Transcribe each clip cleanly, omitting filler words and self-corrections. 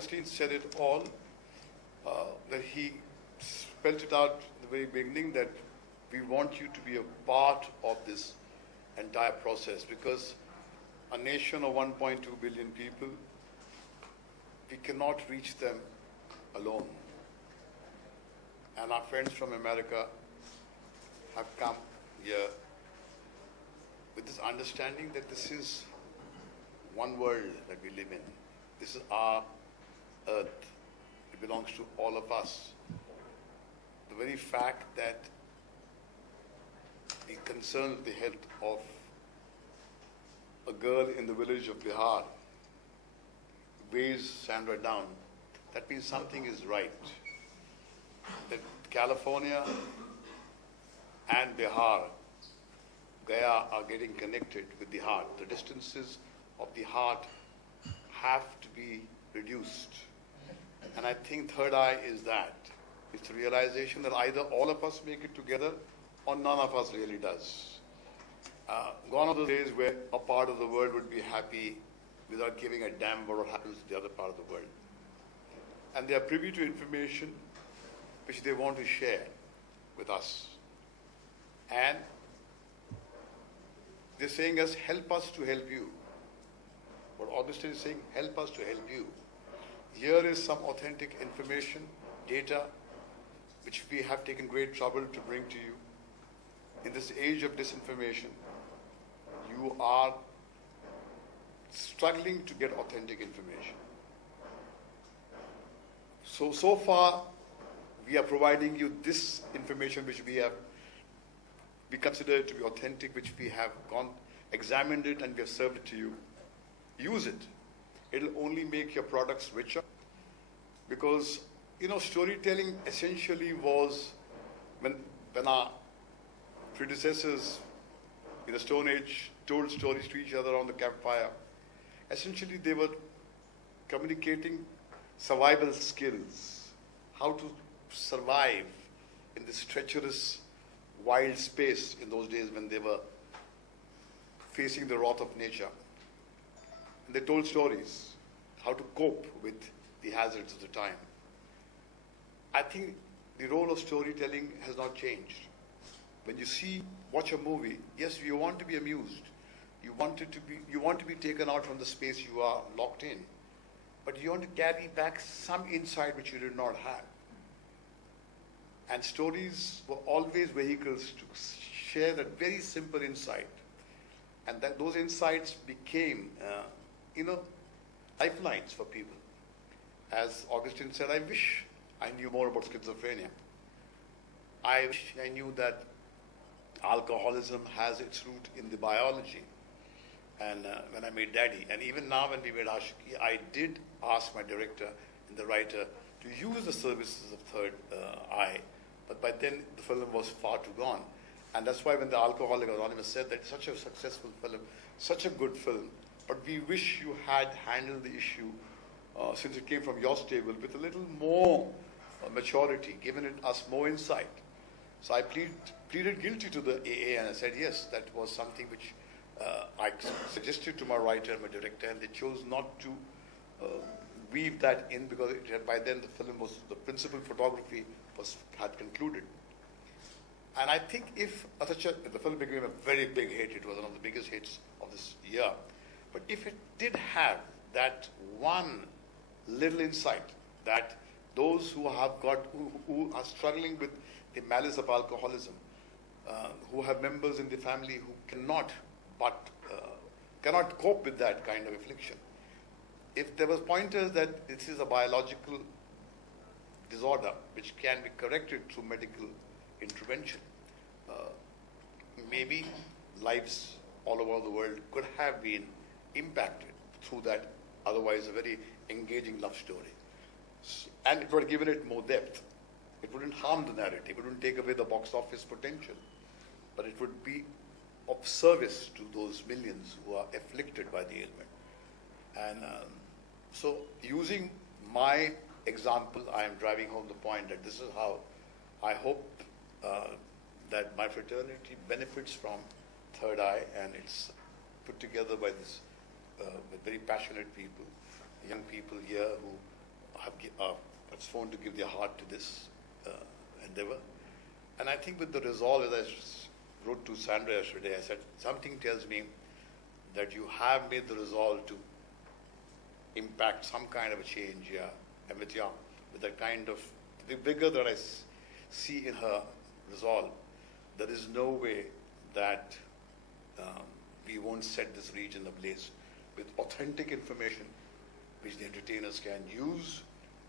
Augustine said it all, that he spelled it out in the very beginning that we want you to be a part of this entire process, because a nation of 1.2 billion people, we cannot reach them alone. And our friends from America have come here with this understanding that this is one world that we live in. This is our earth. It belongs to all of us. The very fact that it concerns the health of a girl in the village of Bihar weighs Sandra down, that means something is right. That California and Bihar, Gaya, are getting connected with the heart. The distances of the heart have to be reduced. And I think third eye is that. It's the realization that either all of us make it together or none of us really does. Gone are those days where a part of the world would be happy without giving a damn what happens to the other part of the world. And they are privy to information which they want to share with us. And they're saying us, help us to help you. What Augustine is saying, help us to help you. Here is some authentic information, data, which we have taken great trouble to bring to you. In this age of disinformation, you are struggling to get authentic information. So far, we are providing you this information which we consider to be authentic, which we have examined it and we have served it to you. Use it. It'll only make your products richer. Because, storytelling essentially was when our predecessors in the Stone Age told stories to each other on the campfire. Essentially, they were communicating survival skills, how to survive in this treacherous, wild space in those days when they were facing the wrath of nature. And they told stories, how to cope with the hazards of the time. I think the role of storytelling has not changed. When you watch a movie, yes, you want to be amused. You want to be taken out from the space you are locked in. But you want to carry back some insight which you did not have. And stories were always vehicles to share that very simple insight. And that those insights became, lifelines for people. As Augustine said, I wish I knew more about schizophrenia. I wish I knew that alcoholism has its root in the biology. And when I made Daddy, and even now when we made Ashiki, I did ask my director and the writer to use the services of Third Eye, but by then the film was far too gone. And that's why when the Alcoholic Anonymous said that it's such a successful film, such a good film, but we wish you had handled the issue, since it came from your stable, with a little more maturity, given us more insight. So I pleaded guilty to the AA, and I said, yes, that was something which I suggested to my writer and my director, and they chose not to weave that in, because by then the principal photography had concluded. And I think if the film became a very big hit, it was one of the biggest hits of this year, but if it did have that one little insight that those who are struggling with the malice of alcoholism, who have members in the family who cannot cope with that kind of affliction, if there was pointers that this is a biological disorder which can be corrected through medical intervention, maybe lives all over the world could have been impacted through that otherwise a very engaging love story. And it would have given it more depth. It wouldn't harm the narrative. It wouldn't take away the box office potential. But it would be of service to those millions who are afflicted by the ailment. And so using my example, I am driving home the point that this is how I hope that my fraternity benefits from Third Eye, and it's put together by this with very passionate people, young people here who sworn to give their heart to this endeavor. And I think with the resolve, as I wrote to Sandra yesterday, I said, something tells me that you have made the resolve to impact some kind of a change here. And with the kind of, the vigor that I see in her resolve, there is no way that we won't set this region ablaze with authentic information which the entertainers can use,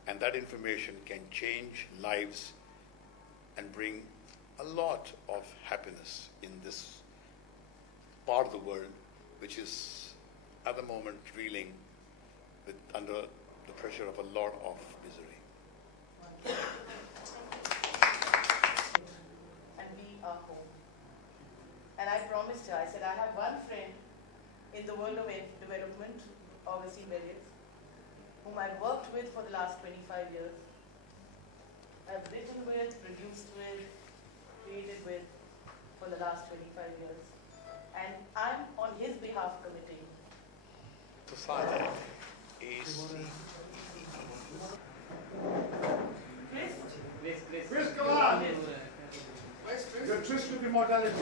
and that information can change lives and bring a lot of happiness in this part of the world which is at the moment reeling under the pressure of a lot of misery. And we are home. And I promised her, I said, I have one friend in the world of development, Augustine Bellius, whom I've worked with for the last 25 years. I've written with, produced with, created with for the last 25 years. And I'm on his behalf committing. To Father is Chris, come on! Your tryst with immortality.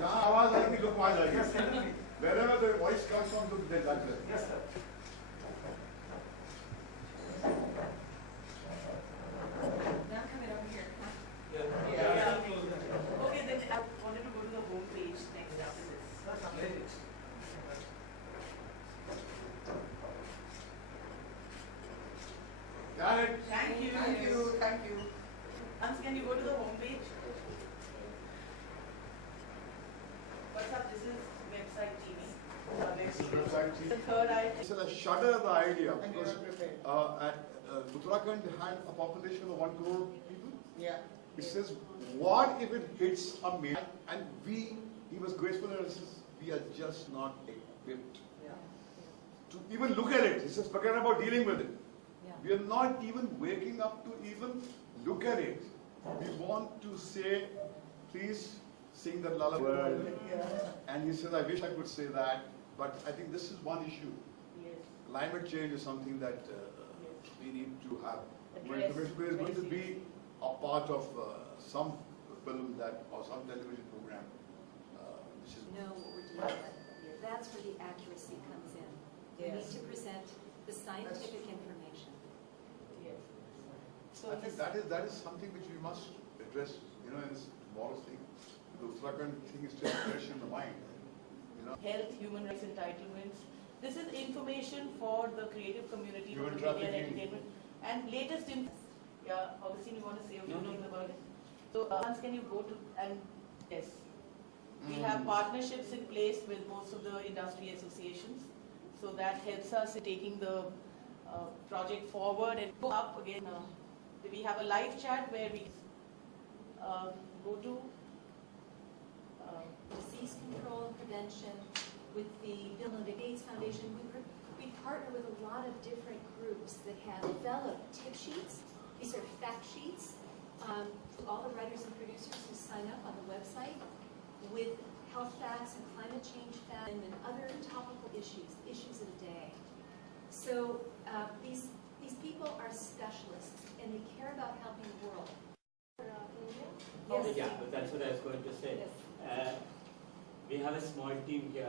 जहाँ आवाज आएगी लोग वहाँ जाएंगे. Wherever the voice comes from, look there. Yes, sir. Now coming up here. Yeah. Okay, then I wanted to go to the home page next after this. Got it. Thank you. Thank you. Thank you. Hans, can you go to the home page? What's up? This is website TV. Website TV. The third item. It's a shudder the idea because Uttarakhand had a population of 1 crore people. Yeah. It says, what if it hits a million? And he was graceful and says, we are just not equipped to even look at it. He says, forget about dealing with it. Yeah. We are not even waking up to even look at it. We want to say, please sing the lullaby. Yeah. And he says, I wish I could say that, but I think this is one issue. Yes. Climate change is something that we need to have. Address Information is going to be a part of some film or some television program, which is know what we're dealing with. That's where the accuracy comes in. We need to present the scientific information. Yes. I think that is something which we must address, in this tomorrow's thing. The Uttarakhand thing is still fresh in the mind. Health, human rights entitlements. This is information for the creative community, for Human the media and trafficking. entertainment. And latest yeah, Augustine, you want to say a few things about it? So, Hans, can you go to, and yes, we have partnerships in place with most of the industry associations. So that helps us in taking the project forward and go up again. We have a live chat where we go to Disease control and prevention with the Bill and Melinda Gates Foundation. We partner with a lot of different groups that have developed tip sheets. These are fact sheets. All the writers and producers who sign up on the website with health facts and climate change facts and other topical issues of the day. So these people are specialists and they care about helping the world. Yeah, but that's what I was going to say. We have a small team here.